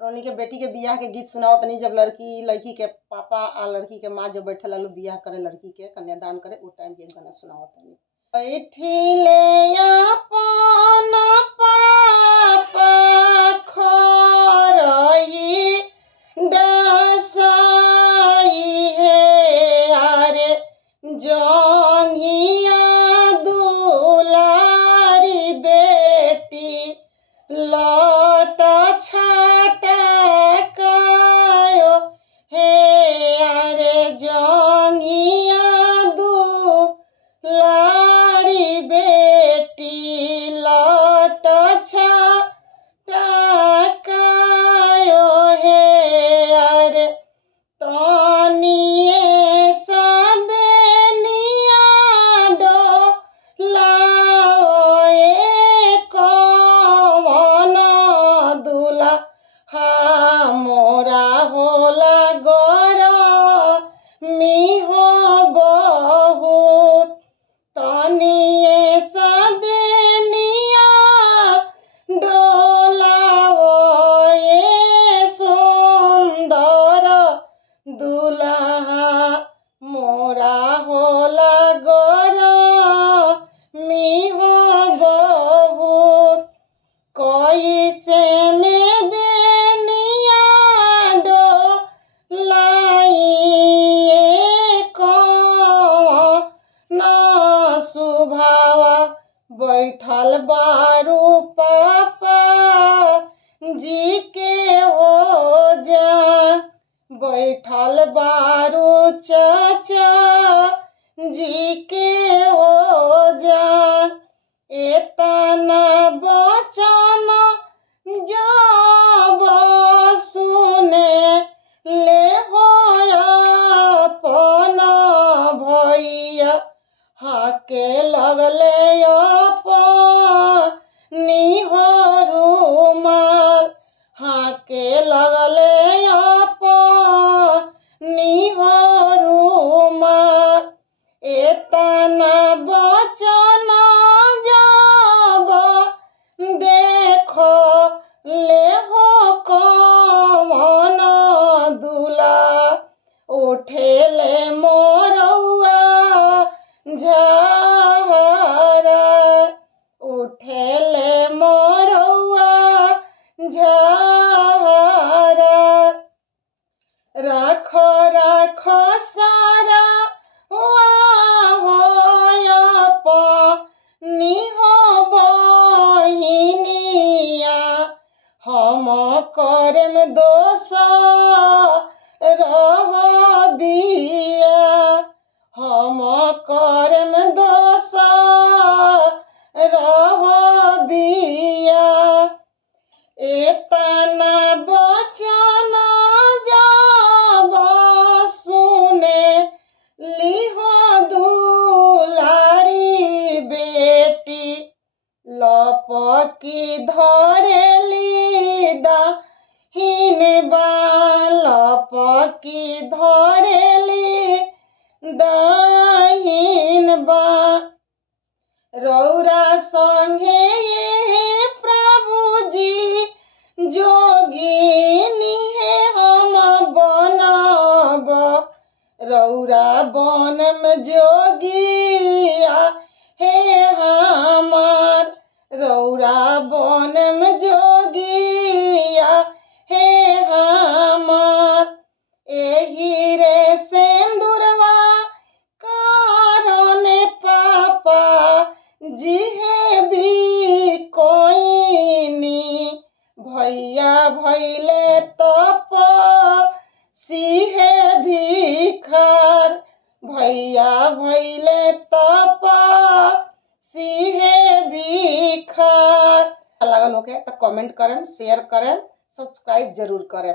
और उन्हीं के बेटी के बियाह के गीत सुनाओ तनी, जब लड़की के पापा आ लड़की के माँ जब बैठे लो बियाह करे, लड़की के कन्यादान करे, वो टाइम के गाना सुनाओ तनी। बैठिले अपन पापा खरई डसाई है आरे जंघिया दुलारी बेटी लौटा छटकायो हे आरे जंघिया दुलारी बेटी लौटा छटकायो हे आरे तनिए सबेनिया डोलाओ कवन दुल्हा मोरा होला गरमी हो बहुत तनिए सबेनिया डोलाओ सुंदर दुल्हा मोरा होला गरमी हो बहुत कैसे में बेनिया डोलाई कौन सुभावा बैठल बारू पापा जी के हो जा बैठल बारू चाचा जी के हो जा एतना बचन जब सुने ले हो अपन भैया हाके लगले अपनी हो रुमाल हाके लगले अपनी हो रुमाल एतना बचन जब देखो ले हो कवन दुल्हा उठेले मोरौआ झरा उठेले मोरौआ झरा राख राख सारा अपनी हो बहिनिया हम करम दोष रह बिया हम करम दोष रह बिया एतना बचन जब सुने लिहो दुलारी बेटी लपकी धरेली दाहिन लपकी धरेली दाहिन बा रौरा संगे ये प्रभु जी जोगिनी है हम बनब रौरा बनम जोगिया हे हमार रौरा बनम जोगिया हे हमार एही रे सिंदूरवा कारणे पापा जी है भी कोइनी भैया भैले तप सिहे भिखार भैया भैले तप सिहे भिखार। लगल होके तो कमेंट करें, शेयर करें, सब्सक्राइब जरूर करें।